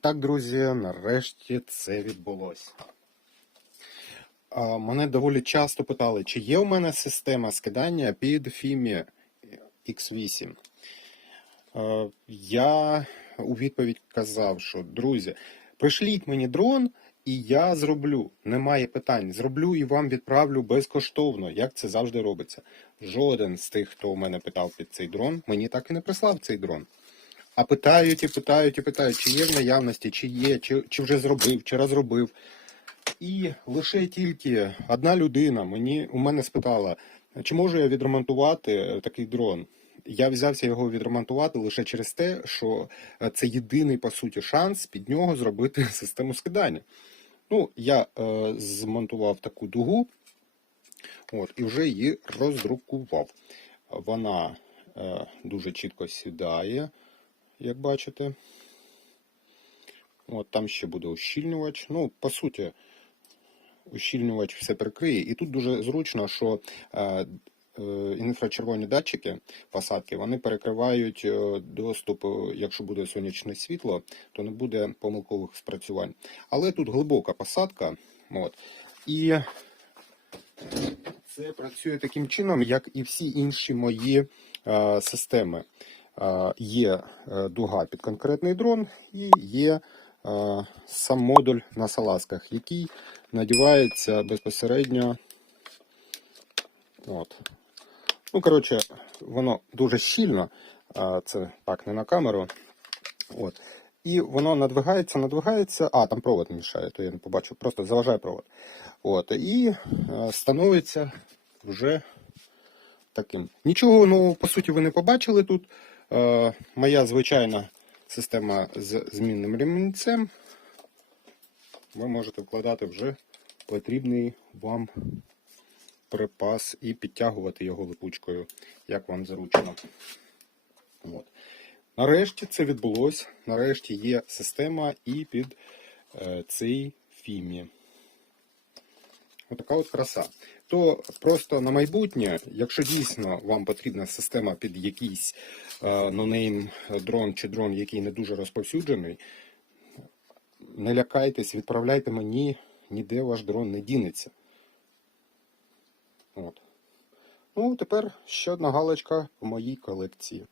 так, друзі, нарешті це відбулося. Мене доволі часто питали, чи є у мене система скидання під FIMI X8. Е, Я у відповідь казав, що друзі, пришліть мені дрон, і я зроблю. Немає питань. Зроблю і вам відправлю безкоштовно, як це завжди робиться. Жоден з тих, хто у мене питав під цей дрон, мені так і не прислав цей дрон. А питають і питають і питають, чи є в наявності, чи є, чи, чи вже зробив, чи розробив. І лише тільки одна людина мені у мене спитала, чи можу я відремонтувати е, такий дрон. Я взявся його відремонтувати лише через те, що е, це єдиний по суті шанс під нього зробити систему скидання. Ну, я е, змонтував таку дугу, от, і вже її роздрукував. Вона е, дуже чітко сідає, як бачите. От там ще буде ущільнювач. Ну, по суті, ущільнювач все прикриє. І тут дуже зручно, що е, е, інфрачервоні датчики посадки вони перекривають е, доступ, е, якщо буде сонячне світло, то не буде помилкових спрацювань. Але тут глибока посадка. От, і це працює таким чином, як і всі інші мої е, системи. Є е, дуга під конкретний дрон і є е, сам модуль на салазках, який надівається безпосередньо. От. Ну, коротше, воно дуже щільно, це так, не на камеру. От. І воно надвигається, надвигається. А, там провод мішає, то я не побачив, просто заважає провод. От. І е, становиться вже таким. Нічого нового, по суті, ви не побачили тут. Е, моя звичайна система з змінним ремінцем. Ви можете вкладати вже потрібний вам припас і підтягувати його липучкою, як вам зручно. От. Нарешті це відбулося. Нарешті є система і під е, цей фімі. Отака от краса. То просто на майбутнє, якщо дійсно вам потрібна система під якийсь е, нонейм дрон чи дрон, який не дуже розповсюджений, не лякайтесь, відправляйте мені, ніде ваш дрон не дінеться. От. Ну, тепер ще одна галочка в моїй колекції.